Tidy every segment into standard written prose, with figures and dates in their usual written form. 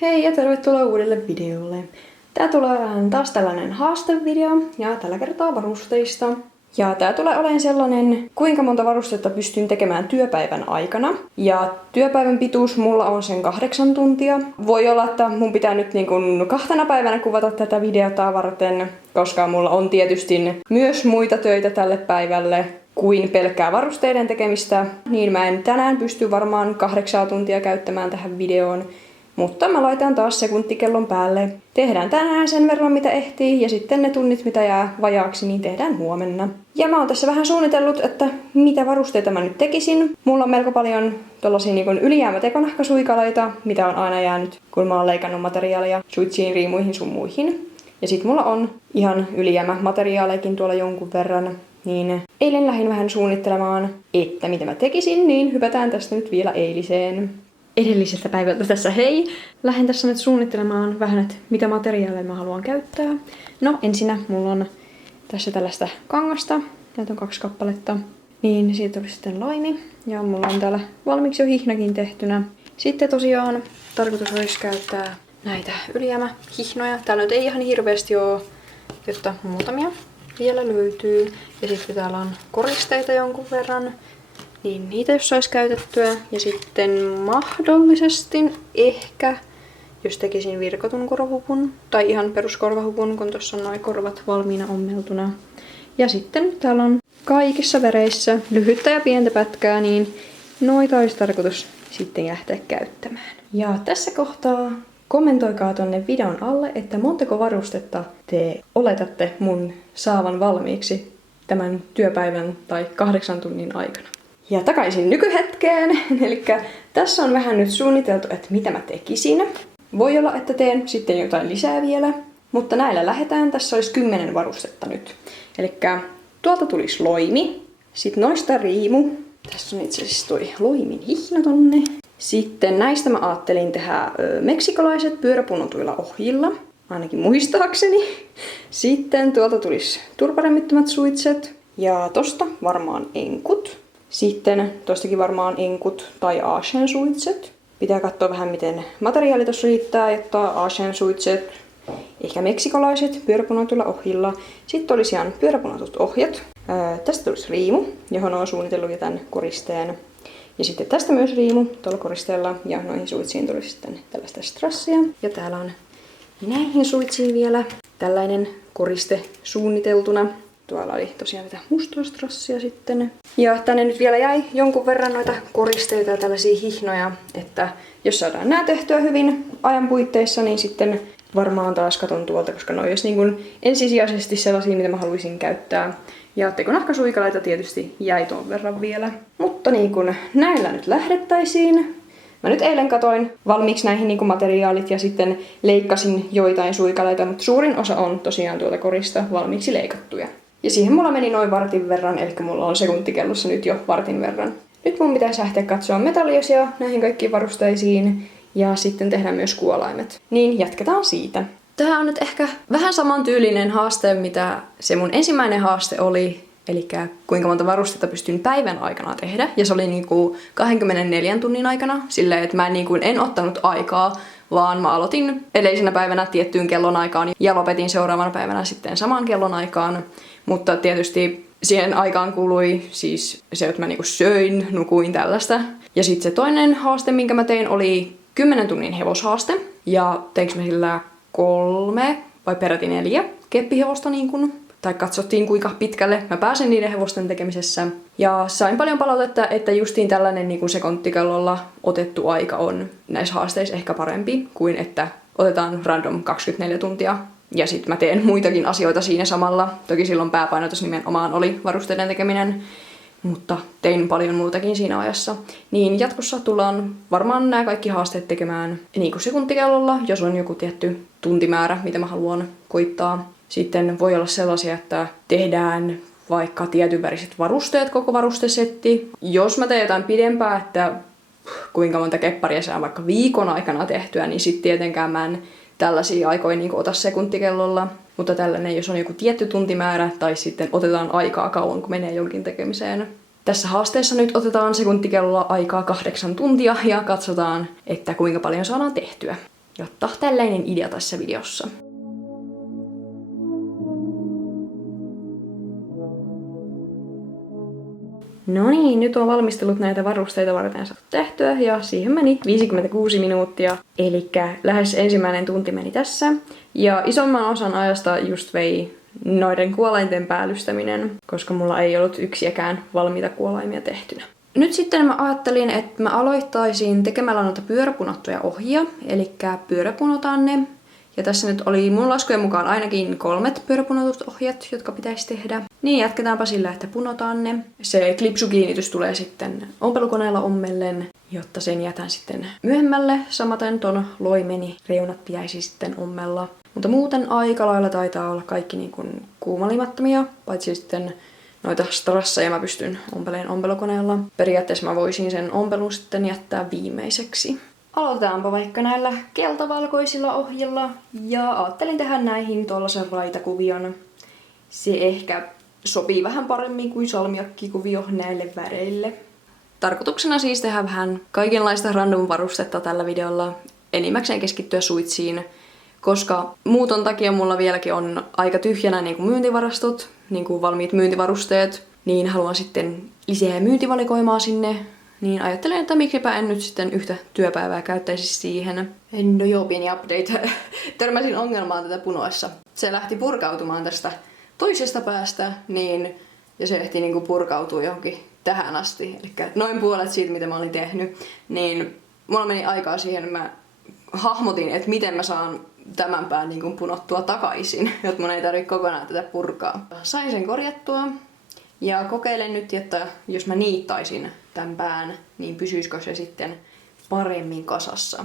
Hei ja tervetuloa uudelle videolle. Tää tulee olemaan taas tällainen haastevideo ja tällä kertaa varusteista. Ja tää tulee olemaan sellainen, kuinka monta varustetta pystyn tekemään työpäivän aikana. Ja työpäivän pituus mulla on sen 8 tuntia. Voi olla, että mun pitää nyt niin kuin 2 päivänä kuvata tätä videota varten, koska mulla on tietysti myös muita töitä tälle päivälle kuin pelkkää varusteiden tekemistä. Niin mä en tänään pysty varmaan 8 tuntia käyttämään tähän videoon. Mutta mä laitan taas sekuntikellon päälle. Tehdään tänään sen verran mitä ehtii ja sitten ne tunnit mitä jää vajaaksi niin tehdään huomenna. Ja mä oon tässä vähän suunnitellut, että mitä varusteita mä nyt tekisin. Mulla on melko paljon tollasia niin ylijäämätekonahkasuikaleita, mitä on aina jäänyt kun mä oon leikannut materiaalia suitsiin, riimuihin sun muihin. Ja sit mulla on ihan ylijäämämateriaalejakin tuolla jonkun verran. Niin eilen lähdin vähän suunnittelemaan, että mitä mä tekisin, niin hypätään tästä nyt vielä eiliseen. Edelliseltä päivältä tässä hei! Lähden tässä nyt suunnittelemaan vähän, että mitä materiaaleja mä haluan käyttää. No ensinnä mulla on tässä tällaista kangasta, näitä on 2 kappaletta. Niin siitä tuli sitten laini ja mulla on täällä valmiiksi jo hihnakin tehtynä. Sitten tosiaan tarkoitus olisi käyttää näitä ylijäämähihnoja. Täällä nyt ei ihan hirveästi oo, jotta muutamia vielä löytyy. Ja sitten täällä on koristeita jonkun verran. Niin niitä jos sais käytettyä. Ja sitten mahdollisesti ehkä, jos tekisin virkotun korvahupun. Tai ihan peruskorvahupun, kun tuossa on noin korvat valmiina ommeltuna. Ja sitten täällä on kaikissa väreissä lyhyttä ja pientä pätkää, niin noita olisi tarkoitus sitten lähteä käyttämään. Ja tässä kohtaa kommentoikaa tonne videon alle, että montako varustetta te oletatte mun saavan valmiiksi tämän työpäivän tai 8 tunnin aikana. Ja takaisin nykyhetkeen, eli tässä on vähän nyt suunniteltu, että mitä mä tekisin. Voi olla, että teen sitten jotain lisää vielä, mutta näillä lähdetään. Tässä olisi 10 varustetta nyt. Eli tuolta tulisi loimi, sitten noista riimu. Tässä on itse asiassa toi loimin hihna tonne. Sitten näistä mä ajattelin tehdä meksikolaiset pyöräpunnotuilla ohjilla, ainakin muistaakseni. Sitten tuolta tulisi turparemmittomat suitset ja tosta varmaan enkut. Sitten tostakin varmaan enkut tai Asian suitset. Pitää katsoa vähän miten materiaali tossa riittää, jotta Asian suitset, ehkä meksikolaiset pyöräpunnotuilla ohjilla. Sitten olisi ihan pyöräpunnotut ohjat. Tästä tulisi riimu, johon on suunnitellut jo tämän koristeen. Ja sitten tästä myös riimu tuolla koristeella ja noihin suitsiin tulisi sitten tällaista strassia. Ja täällä on näihin suitsiin vielä tällainen koriste suunniteltuna. Tuolla oli tosiaan tätä mustaa strassia sitten. Ja tänne nyt vielä jäi jonkun verran noita koristeita ja tällaisia hihnoja, että jos saadaan nää tehtyä hyvin ajan puitteissa, niin sitten varmaan taas katon tuolta, koska noi olisi niin kuin ensisijaisesti sellaisia, mitä mä haluaisin käyttää. Ja tekonahkasuikaleita tietysti jäi tuon verran vielä. Mutta niin kun näillä nyt lähdettäisiin. Mä nyt eilen katoin valmiiksi näihin niin kun materiaalit ja sitten leikkasin joitain suikaleita, mutta suurin osa on tosiaan tuolta korista valmiiksi leikattuja. Ja siihen mulla meni noin vartin verran, eli mulla on sekuntikellossa nyt jo vartin verran. Nyt mun pitäisi lähteä katsoa metalliosia näihin kaikkiin varusteisiin ja sitten tehdään myös kuolaimet. Niin jatketaan siitä. Tää on nyt ehkä vähän samantyylinen haaste, mitä se mun ensimmäinen haaste oli. Eli kuinka monta varustetta pystyn päivän aikana tehdä. Ja se oli niinku 24 tunnin aikana. Silleen, että mä en ottanut aikaa, vaan mä aloitin edellisenä päivänä tiettyyn kellonaikaan ja lopetin seuraavana päivänä sitten samaan kellonaikaan. Mutta tietysti siihen aikaan kului siis se, että mä söin, nukuin tällaista. Ja sitten se toinen haaste, minkä mä tein, oli 10 tunnin hevoshaaste. Ja teinkö mä sillä 3 vai peräti 4 keppihevosta tai katsottiin kuinka pitkälle mä pääsen niiden hevosten tekemisessä. Ja sain paljon palautetta, että justiin tällainen sekonttikellolla otettu aika on näissä haasteissa ehkä parempi kuin että otetaan random 24 tuntia. Ja sitten mä teen muitakin asioita siinä samalla. Toki silloin pääpainotus nimenomaan oli varusteiden tekeminen, mutta tein paljon muutakin siinä ajassa. Niin jatkossa tullaan varmaan nämä kaikki haasteet tekemään sekuntikellolla, jos on joku tietty tuntimäärä, mitä mä haluan koittaa. Sitten voi olla sellaisia, että tehdään vaikka tietyn väriset varusteet, koko varustesetti. Jos mä teen jotain pidempää, että kuinka monta kepparia saa vaikka viikon aikana tehtyä, niin sitten tietenkään mä en tällaisia aikoja ota sekuntikellolla. Mutta tällainen, jos on joku tietty tuntimäärä tai sitten otetaan aikaa kauan, kun menee jonkin tekemiseen. Tässä haasteessa nyt otetaan sekuntikellolla aikaa 8 tuntia ja katsotaan, että kuinka paljon saadaan tehtyä. Jotta tällainen idea tässä videossa. No niin, nyt on valmistellut näitä varusteita varten saatu tehtyä ja siihen meni 56 minuuttia. Elikkä lähes ensimmäinen tunti meni tässä. Ja isomman osan ajasta just vei noiden kuolainten päällystäminen, koska mulla ei ollut yksiäkään valmiita kuolaimia tehtynä. Nyt sitten mä ajattelin, että mä aloittaisin tekemällä noita pyöräpunottuja ohjia, eli pyöräpunotaan ne. Ja tässä nyt oli mun laskujen mukaan ainakin 3 pyöräpunotut ohjat, jotka pitäisi tehdä. Niin jatketaanpa sillä, että punotaan ne. Se klipsukiinnitys tulee sitten ompelukoneella ommellen, jotta sen jätän sitten myöhemmälle. Samaten ton loimeni reunat pitäisi sitten ommella. Mutta muuten aika lailla taitaa olla kaikki niin kuin kuumalimattomia, paitsi sitten noita strasseja mä pystyn ompeleen ompelukoneella. Periaatteessa mä voisin sen ompelun sitten jättää viimeiseksi. Aloitetaanpa vaikka näillä keltavalkoisilla ohjilla ja ajattelin tehdä näihin tuollaisen raitakuvion. Se ehkä sopii vähän paremmin kuin salmiakkikuvio näille väreille. Tarkoituksena siis tehdä vähän kaikenlaista random varustetta tällä videolla, enimmäkseen keskittyä suitsiin, koska muuton takia mulla vieläkin on aika tyhjänä niin kuin myyntivarastot, niin kuin valmiit myyntivarusteet, niin haluan sitten lisää myyntivalikoimaa sinne. Niin ajattelen, että miksipä en nyt sitten yhtä työpäivää käyttäisi siihen. No joo, pieni update. Törmäsin ongelmaan tätä punoessa. Se lähti purkautumaan tästä toisesta päästä, ja se ehti niinku purkautua johonkin tähän asti. Eli noin puolet siitä, mitä mä olin tehnyt. Niin mulla meni aikaa siihen, että mä hahmotin, että miten mä saan tämän pään niinku punottua takaisin, jotta mun ei tarvitse kokonaan tätä purkaa. Sain sen korjattua. Ja kokeilen nyt, että jos mä niittaisin tämän pään, niin pysyisikö se sitten paremmin kasassa.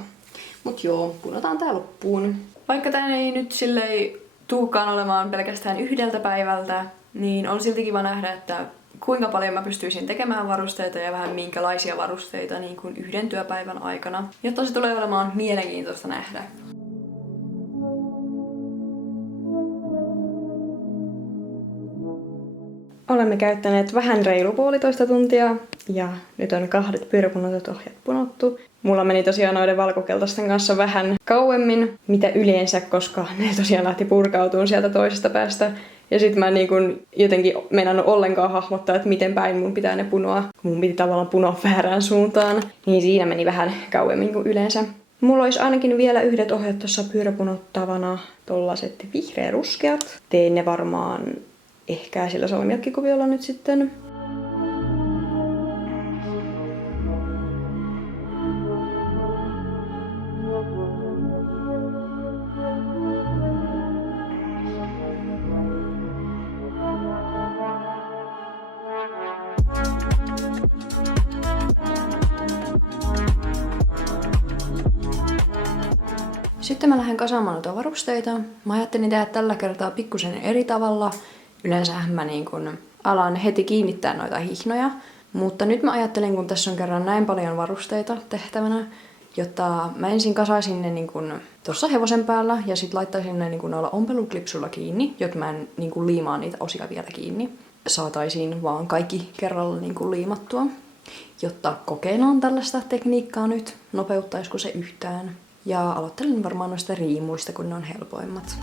Mut joo, punotaan tää loppuun. Vaikka tää ei nyt silleen tuukaan olemaan pelkästään yhdeltä päivältä, niin on silti kiva nähdä, että kuinka paljon mä pystyisin tekemään varusteita ja vähän minkälaisia varusteita niin kuin yhden työpäivän aikana. Jotta se tulee olemaan mielenkiintoista nähdä. Olemme käyttäneet vähän reilu puolitoista tuntia ja nyt on 2 pyöräpunotut ohjat punottu. Mulla meni tosiaan noiden valkokeltaisten kanssa vähän kauemmin, mitä yleensä, koska ne tosiaan lähti purkautumaan sieltä toisesta päästä. Ja sit mä niin kun jotenkin meinannut ollenkaan hahmottaa, että miten päin mun pitää ne punoa. Mun piti tavallaan punoa väärään suuntaan, niin siinä meni vähän kauemmin kuin yleensä. Mulla olisi ainakin vielä yhdet ohjat tuossa pyöräpunottavana, tollaset vihreä-ruskeat. Tein ne varmaan ehkä sillä salmiakkikuviolla nyt sitten. Sitten mä lähden kasaamaan noita varusteita. Mä ajattelin tehdä tällä kertaa pikkusen eri tavalla. Yleensähän mä niin kun alan heti kiinnittää noita hihnoja, mutta nyt mä ajattelen, kun tässä on kerran näin paljon varusteita tehtävänä, jotta mä ensin kasaisin ne niin kun tuossa hevosen päällä ja sit laittaisin ne niin kun noilla ompeluklipsulla kiinni, jotta mä en niin kun liimaa niitä osia vielä kiinni. Saataisiin vaan kaikki kerralla niin kun liimattua, jotta kokeillaan tällaista tekniikkaa nyt, nopeuttaisiko se yhtään. Ja aloittelen varmaan noista riimuista, kun ne on helpoimmat.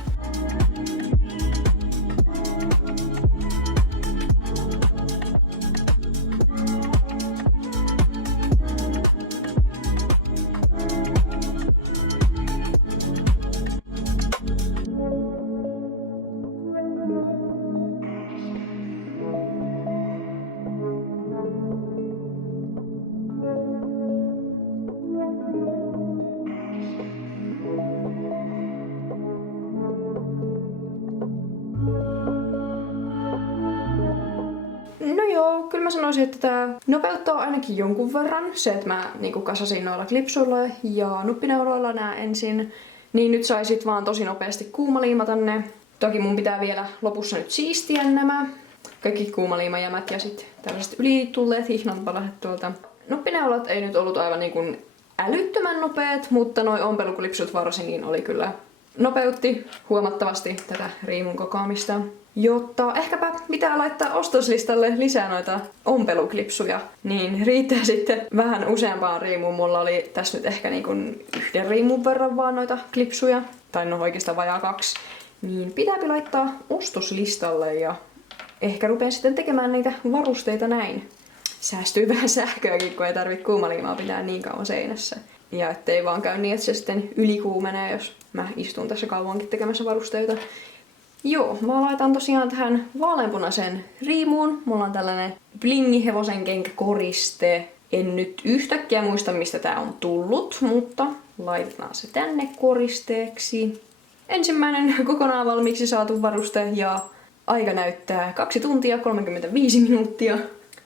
Kyllä mä sanoisin, että tää nopeuttaa ainakin jonkun verran. Se, että mä niinku kasasin noilla klipsuilla ja nuppineuloilla nää ensin, niin nyt saisit vaan tosi nopeasti kuumaliimata ne. Toki mun pitää vielä lopussa nyt siistiä nämä kaikki kuumaliimajämät ja sit tällaiset ylitulleet hihnat palaset tuolta. Nuppineulat ei nyt ollut aivan niin kuin älyttömän nopeet, mutta noi ompeluklipsut varsinkin oli kyllä nopeutti huomattavasti tätä riimun kokoamista. Jotta ehkäpä pitää laittaa ostoslistalle lisää noita ompeluklipsuja, niin riittää sitten vähän useampaan riimuun. Mulla oli tässä nyt ehkä niin kuin 1 riimun verran vaan noita klipsuja, tai no oikeastaan vajaa 2. Niin pitääpi laittaa ostoslistalle ja ehkä rupean sitten tekemään niitä varusteita näin. Säästyy vähän sähköäkin, kun ei tarvitse kuumaliimaa pitää niin kauan seinässä. Ja ettei vaan käy niin, että se sitten ylikuumenee, jos mä istun tässä kauankin tekemässä varusteita. Joo, mä laitan tosiaan tähän vaaleanpunaisen riimuun. Mulla on tällainen blingi hevosen kenkäkoriste. En nyt yhtäkkiä muista, mistä tää on tullut, mutta laitetaan se tänne koristeeksi. Ensimmäinen kokonaan valmiiksi saatu varuste ja aika näyttää 2 tuntia 35 minuuttia.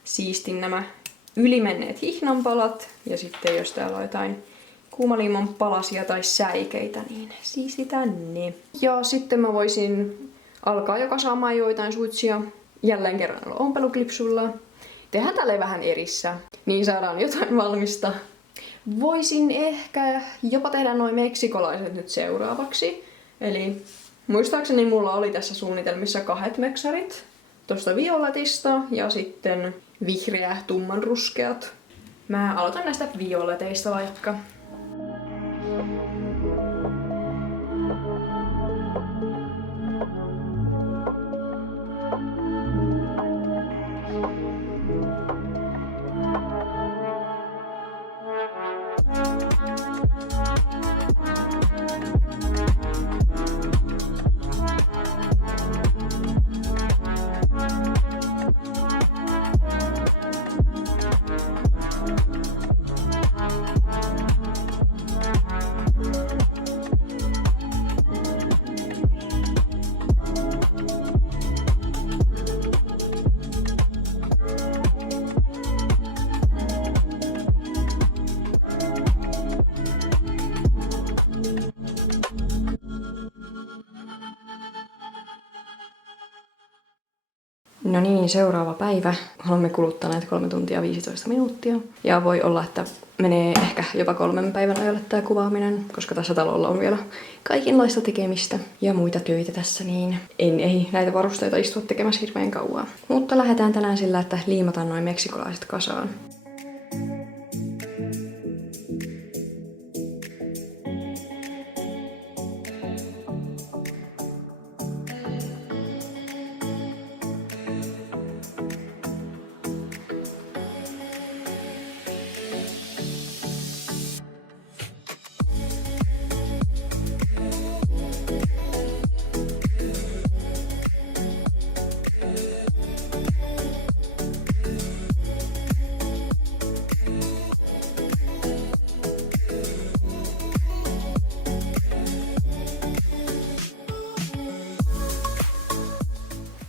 Siistin nämä ylimenneet hihnanpalat ja sitten jos täällä on jotain kuumaliiman palasia tai säikeitä, niin siistitään ne. Ja sitten mä voisin alkaa jo kasaamaan joitain suitsia jälleen kerran ompeluklipsulla. Tehdään tälleen vähän erissä, niin saadaan jotain valmista. Voisin ehkä jopa tehdä noin meksikolaiset nyt seuraavaksi. Eli muistaakseni mulla oli tässä suunnitelmissa 2 meksarit. Tosta violetista ja sitten vihreä tummanruskeat. Mä aloitan näistä violeteista vaikka. No niin, seuraava päivä. Olemme kuluttaneet 3 tuntia 15 minuuttia. Ja voi olla, että menee ehkä jopa 3 päivän ajalle tää kuvaaminen, koska tässä talolla on vielä kaikenlaista tekemistä ja muita töitä tässä, niin en ehdi näitä varusteita istua tekemässä hirveän kauan. Mutta lähdetään tänään sillä, että liimataan noin meksikolaiset kasaan.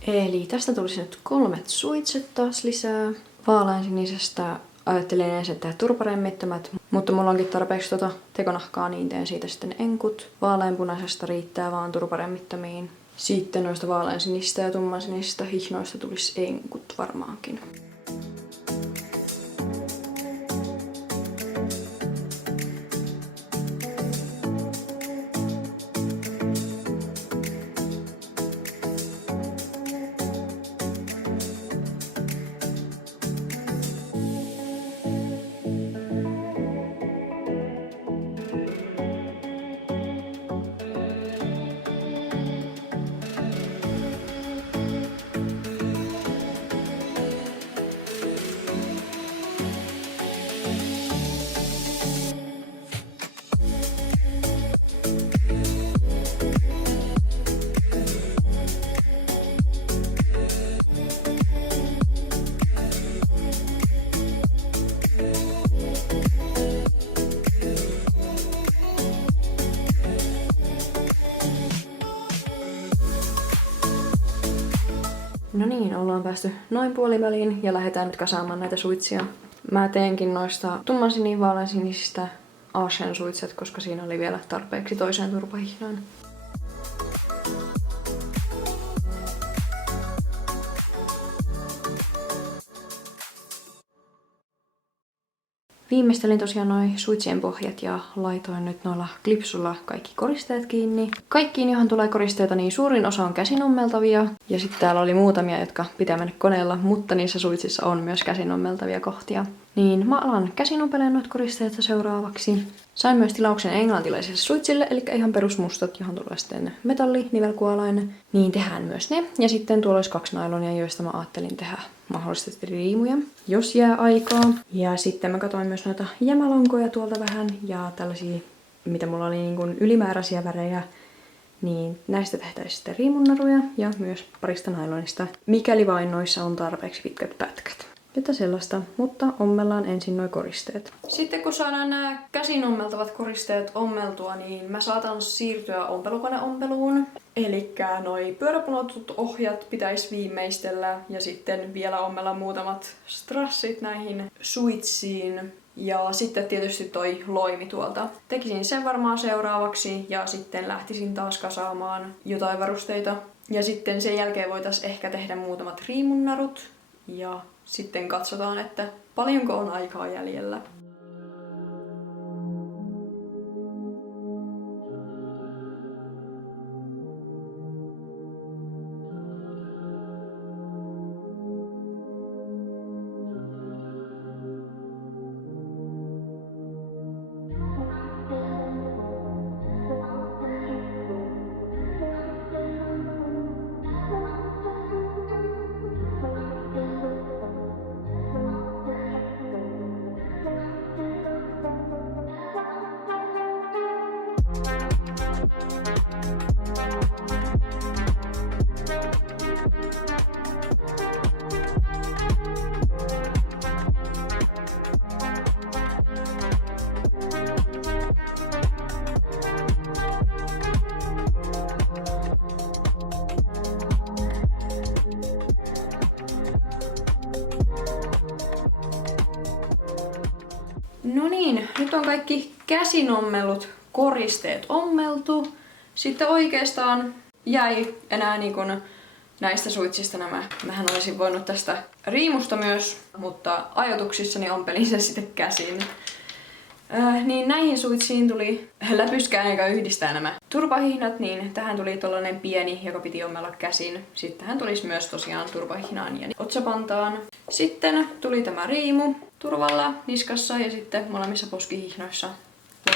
Eli tästä tulisi nyt 3 suitset taas lisää. Vaaleansinisestä ajattelin ensin tehdä turparemmittömät, mutta mulla onkin tarpeeksi tekonahkaa, niin teen siitä sitten enkut. Vaaleanpunaisesta riittää vaan turparemmittömiin. Sitten noista vaaleansinistä ja tummansinisistä hihnoista tulisi enkut varmaankin. No niin, ollaan päästy noin puoliväliin ja lähdetään nyt kasaamaan näitä suitsia. Mä teenkin noista tummansiniin vaaleansinisistä Asian suitset, koska siinä oli vielä tarpeeksi toiseen turpahihnaan. Viimeistelin tosiaan noi suitsien pohjat ja laitoin nyt noilla klipsulla kaikki koristeet kiinni. Kaikkiin johon tulee koristeita, niin suurin osa on käsinommeltavia. Ja sitten täällä oli muutamia, jotka pitää mennä koneella, mutta niissä suitsissa on myös käsinommeltavia kohtia. Niin mä alan käsinompelemaan noita koristeita seuraavaksi. Sain myös tilauksen englantilaiselle suitsille, eli ihan perusmustat, johon tulee sitten metallinivelkuolainen. Niin tehdään myös ne. Ja sitten tuolla olisi 2 nailonia, joista mä ajattelin tehdä mahdollisesti riimuja, jos jää aikaa. Ja sitten mä katsoin myös noita jämälonkoja tuolta vähän ja tällaisia, mitä mulla oli niin kuin ylimääräisiä värejä. Niin näistä tehtäisiin sitten riimunnaruja ja myös parista nailonista, mikäli vain noissa on tarpeeksi pitkät pätkät. Jotain sellaista, mutta ommellaan ensin nuo koristeet. Sitten kun saadaan nämä käsin ommeltavat koristeet ommeltua, niin mä saatan siirtyä ompelukoneompeluun. Elikkä noi pyöräpunotut ohjat pitäisi viimeistellä ja sitten vielä ommella muutamat strassit näihin suitsiin. Ja sitten tietysti toi loimi tuolta. Tekisin sen varmaan seuraavaksi ja sitten lähtisin taas kasaamaan jotain varusteita. Ja sitten sen jälkeen voitaisiin ehkä tehdä muutamat riimunnarut. Ja sitten katsotaan, että paljonko on aikaa jäljellä. No niin, nyt on kaikki käsinommellut koristeet ommeltu. Sitten oikeastaan jäi enää niin kun näistä suitsista nämä. Mähän olisin voinut tästä riimusta myös, mutta ajatuksissani ompelin sen sitten käsin. Niin näihin suitsiin tuli läpyskään, joka yhdistää nämä turpahihnat, niin tähän tuli tollanen pieni, joka piti ommella käsin. Sitten tähän tulisi myös tosiaan turpahihnaan ja otsapantaan. Sitten tuli tämä riimu turvalla, niskassa ja sitten molemmissa poskihihnoissa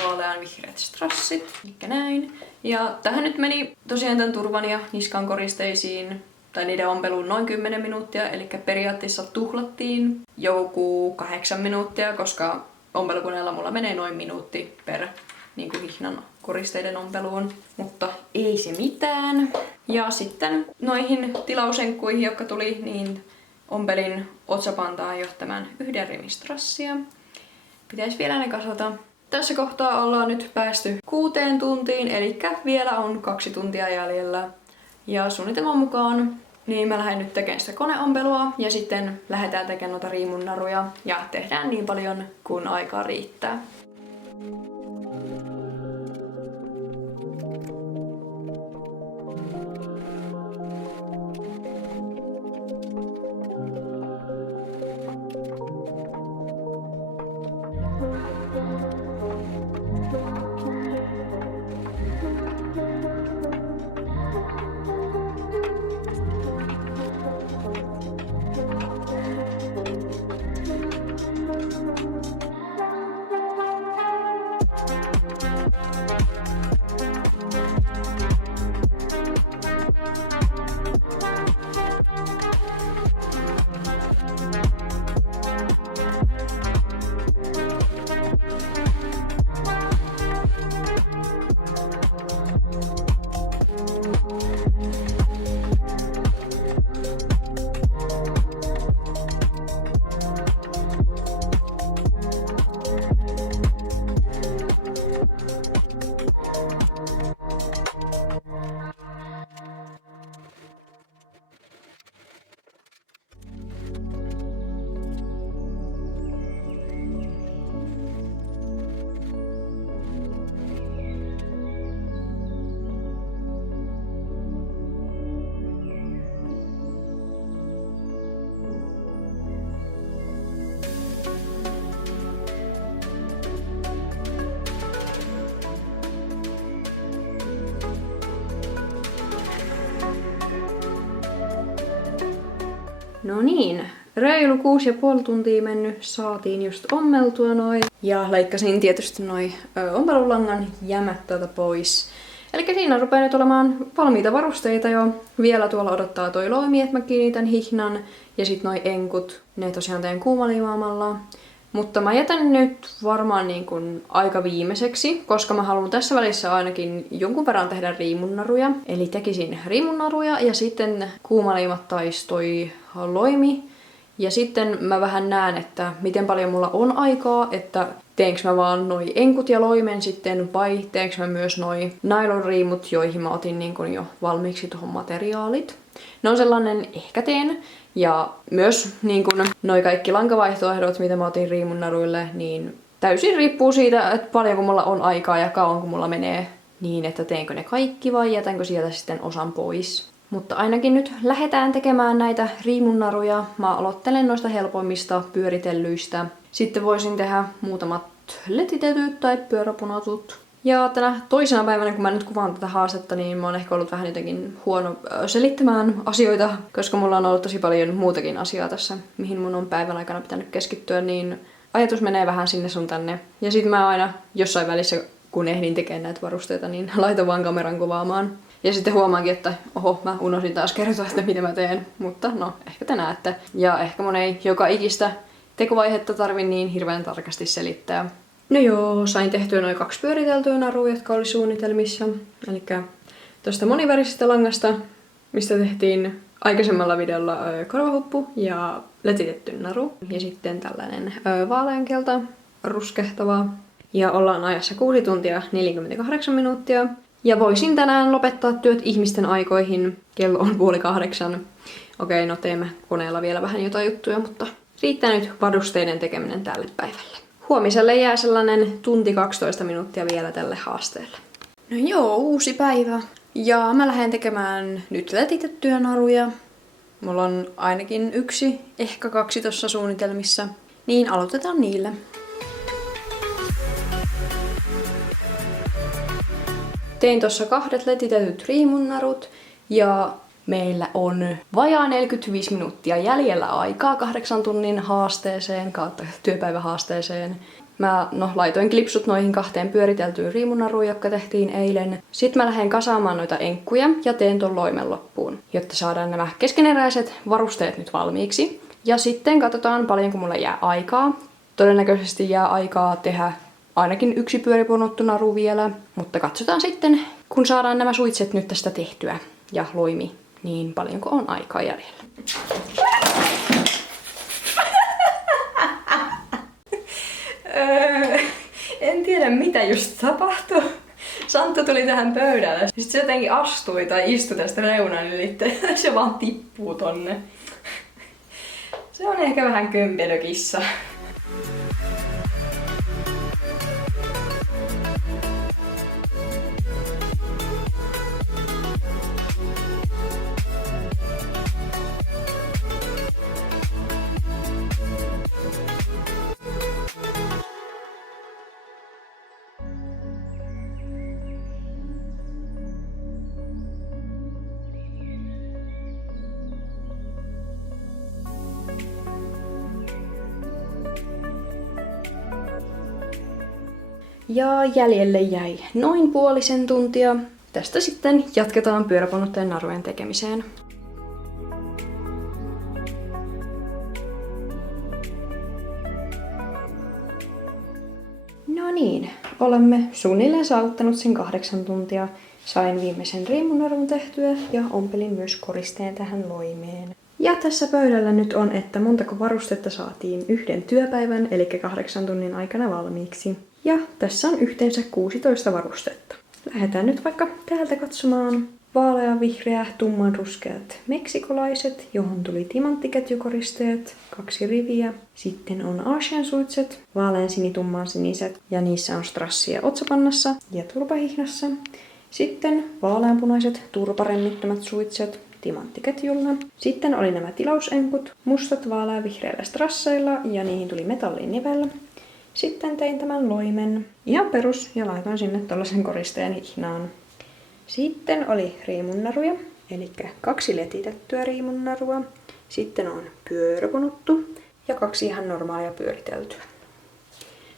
vaalean vihreät strassit, eli näin. Ja tähän nyt meni tosiaan tämän turvan ja niskan koristeisiin, tai niiden ompeluun noin 10 minuuttia, eli periaatteessa tuhlattiin joku 8 minuuttia, koska ompelukoneella mulla menee noin minuutti per niin kuin hihnan koristeiden ompeluun, mutta ei se mitään. Ja sitten noihin tilausenkkuihin, jotka tuli, niin ompelin otsapantaan jo tämän 1 rimistrassia. Pitäisi vielä ne kasata. Tässä kohtaa ollaan nyt päästy 6 tuntiin, eli vielä on 2 tuntia jäljellä. Ja suunnitelman mukaan niin mä lähden nyt tekemään sitä koneompelua ja sitten lähdetään tekemään noita riimunnaruja ja tehdään niin paljon kun aikaa riittää. No niin, reilu 6,5 tuntia mennyt, saatiin just ommeltua noin. Ja leikkasin tietysti noi ompelulangan jämät tuolta pois. Eli siinä rupeaa nyt olemaan valmiita varusteita jo. Vielä tuolla odottaa toi loimi, että mä kiinnitän hihnan. Ja sit noi enkut, ne tosiaan teen kuumaliimaamalla. Mutta mä jätän nyt varmaan niin kuin aika viimeiseksi, koska mä haluan tässä välissä ainakin jonkun verran tehdä riimunnaruja. Eli tekisin riimunnaruja ja sitten kuumaliimattais toi loimi. Ja sitten mä vähän näen, että miten paljon mulla on aikaa, että teenkö mä vaan noi enkut ja loimen sitten vai teenkö mä myös noi nylonriimut, joihin mä otin niin kuin jo valmiiksi tuohon materiaalit. Ne on sellainen ehkä teen. Ja myös niin kun noi kaikki lankavaihtoehdot, mitä mä otin riimunnaruille, niin täysin riippuu siitä, että paljonko mulla on aikaa ja kauanko mulla menee niin, että teenkö ne kaikki vai jätänkö sieltä sitten osan pois. Mutta ainakin nyt lähdetään tekemään näitä riimunnaruja. Mä aloittelen noista helpoimmista pyöritellyistä. Sitten voisin tehdä muutamat letitetyt tai pyöräpunotut. Ja tänä toisena päivänä, kun mä nyt kuvaan tätä haastetta, niin mä oon ehkä ollut vähän jotenkin huono selittämään asioita, koska mulla on ollut tosi paljon muutakin asiaa tässä, mihin mun on päivän aikana pitänyt keskittyä, niin ajatus menee vähän sinne sun tänne. Ja sit mä aina jossain välissä, kun ehdin tekemään näitä varusteita, niin laitan vaan kameran kuvaamaan. Ja sitten huomaankin, että oho, mä unohdin taas kertoa, että mitä mä teen. Mutta no, ehkä te näette. Ja ehkä mun ei joka ikistä tekovaihetta tarvi niin hirveän tarkasti selittää. No joo, sain tehtyä noin 2 pyöriteltyä narua, jotka oli suunnitelmissa. Eli tuosta monivärisestä langasta, mistä tehtiin aikaisemmalla videolla korvahuppu ja letitetty naru. Ja sitten tällainen vaaleankelta ruskehtava. Ja ollaan ajassa 6 tuntia 48 minuuttia. Ja voisin tänään lopettaa työt ihmisten aikoihin. Kello on 7:30. Okei, no teemme koneella vielä vähän jotain juttuja, mutta riittää nyt varusteiden tekeminen tälle päivälle. Huomiselle jää sellainen tunti 12 minuuttia vielä tälle haasteelle. No joo, uusi päivä. Ja mä lähden tekemään nyt letitettyjä naruja. Mulla on ainakin 1, ehkä 2 tossa suunnitelmissa. Niin aloitetaan niillä. Tein tossa 2 letitetyt riimunnarut ja meillä on vajaa 45 minuuttia jäljellä aikaa 8 tunnin haasteeseen kautta työpäivähaasteeseen. Mä laitoin klipsut noihin 2 pyöriteltyyn riimunnaruun, jotka tehtiin eilen. Sitten mä lähden kasaamaan noita enkkuja ja teen ton loimen loppuun, jotta saadaan nämä keskeneräiset varusteet nyt valmiiksi. Ja sitten katsotaan paljonko mulla jää aikaa. Todennäköisesti jää aikaa tehdä ainakin 1 pyöripunottu naru vielä, mutta katsotaan sitten, kun saadaan nämä suitset nyt tästä tehtyä ja loimi, niin paljonko on aikaa jäljellä. En tiedä mitä just tapahtui. Santtu tuli tähän pöydälle. Sitten se jotenkin astui tai istui tästä reunan yli. Se vaan tippuu tonne. Se on ehkä vähän kömpelökissa. Ja jäljelle jäi noin puolisen tuntia. Tästä sitten jatketaan pyöräpunotteen narujen tekemiseen. No niin, olemme suunnilleen saavuttanut sen 8 tuntia. Sain viimeisen riimunnarun tehtyä ja ompelin myös koristeen tähän loimeen. Ja tässä pöydällä nyt on, että montako varustetta saatiin 1 työpäivän, eli 8 tunnin aikana valmiiksi. Ja tässä on yhteensä 16 varustetta. Lähdetään nyt vaikka täältä katsomaan. Vaaleanvihreä, tummanruskeat meksikolaiset, johon tuli timanttiketjukoristeet, 2 riviä. Sitten on Asian suitset, vaaleansinitumman siniset ja niissä on strassia otsapannassa ja turpahihnassa. Sitten vaaleanpunaiset turparemmittömät suitset timanttiketjulla. Sitten oli nämä tilausenkut, mustat vaaleanvihreillä strasseilla ja niihin tuli metallinivel. Sitten tein tämän loimen ihan perus ja laitoin sinne tollasen koristeen hihnaan. Sitten oli riimunnaruja, eli 2 letitettyä riimunnarua Sitten on pyöräpunuttu ja 2 ihan normaalia pyöriteltyä.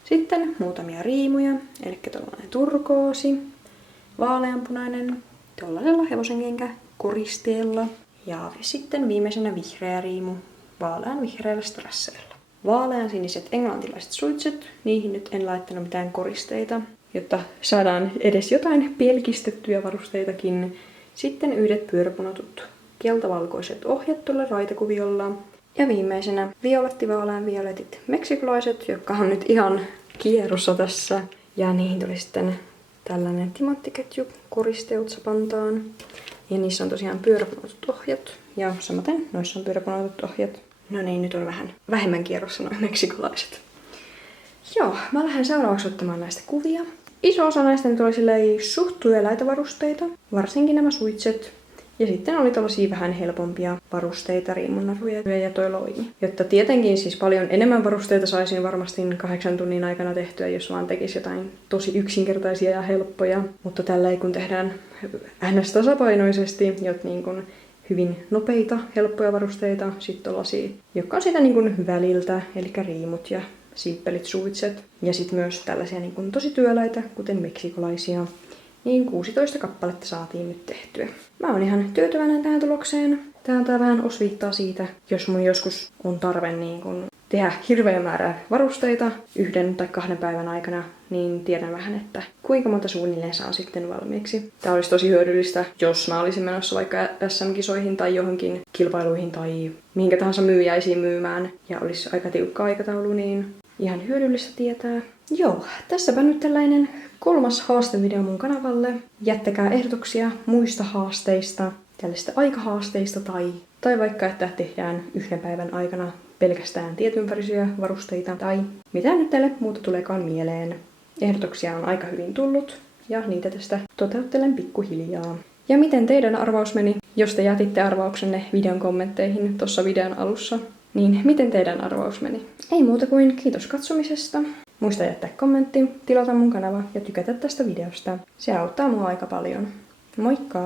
Sitten muutamia riimuja, eli tällainen turkoosi, vaaleanpunainen, tuollaisella hevosenkenkä koristeella ja sitten viimeisenä vihreä riimu, vaalean vihreällä strasseilla. Vaalean siniset englantilaiset suitset, niihin nyt en laittanut mitään koristeita, jotta saadaan edes jotain pelkistettyjä varusteitakin. Sitten yhdet pyöräpunotut keltavalkoiset ohjat tuolla raitakuviolla. Ja viimeisenä violettivaalean violetit meksikolaiset, jotka on nyt ihan kierrossa tässä. Ja niihin tuli sitten tällainen timanttiketju koristeutsapantaan. Ja niissä on tosiaan pyöräpunotut ohjat. Ja samaten noissa on pyöräpunotut ohjat. No niin, nyt on vähän vähemmän kierrossa noin meksikolaiset. Joo, mä lähden seuraavaksi ottamaan näistä kuvia. Iso osa näistä nyt oli silleen suht työläitä varusteita, varsinkin nämä suitset. Ja sitten oli tällaisia vähän helpompia varusteita, riimunnaruja ja toi loimi. Jotta tietenkin siis paljon enemmän varusteita saisin varmasti 8 tunnin aikana tehtyä, jos vaan tekisi jotain tosi yksinkertaisia ja helppoja. Mutta tällä ei kun tehdään ns. Tasapainoisesti, jot niin kuin hyvin nopeita, helppoja varusteita, sitten tollasia, jotka on sitä niin kuin väliltä, eli riimut ja simppelit suitset. Ja sitten myös tällaisia niin kuin tosi työläitä, kuten meksikolaisia. Niin 16 kappaletta saatiin nyt tehtyä. Mä oon ihan tyytyväinen tähän tulokseen. Tää antaa vähän osviittaa siitä, jos mun joskus on tarve niin kun tehdä hirveä määrä varusteita 1 tai 2 päivän aikana, niin tiedän vähän, että kuinka monta suunnilleen saa sitten valmiiksi. Tää olisi tosi hyödyllistä, jos mä olisin menossa vaikka SM-kisoihin tai johonkin kilpailuihin tai minkä tahansa myyjäisiin myymään ja olisi aika tiukka aikataulu, niin ihan hyödyllistä tietää. Joo, tässäpä nyt tällainen 3. haastevideo mun kanavalle. Jättäkää ehdotuksia muista haasteista, tällaisista aikahaasteista tai vaikka, että tehdään 1 päivän aikana pelkästään tietynvärisiä varusteita tai mitä nyt teille muuta tuleekaan mieleen. Ehdotuksia on aika hyvin tullut ja niitä tästä toteuttelen pikkuhiljaa. Ja miten teidän arvaus meni, jos te jätitte arvauksenne videon kommentteihin tuossa videon alussa? Niin miten teidän arvaus meni? Ei muuta kuin kiitos katsomisesta. Muista jättää kommentti, tilata mun kanava ja tykätä tästä videosta. Se auttaa mua aika paljon. Moikka!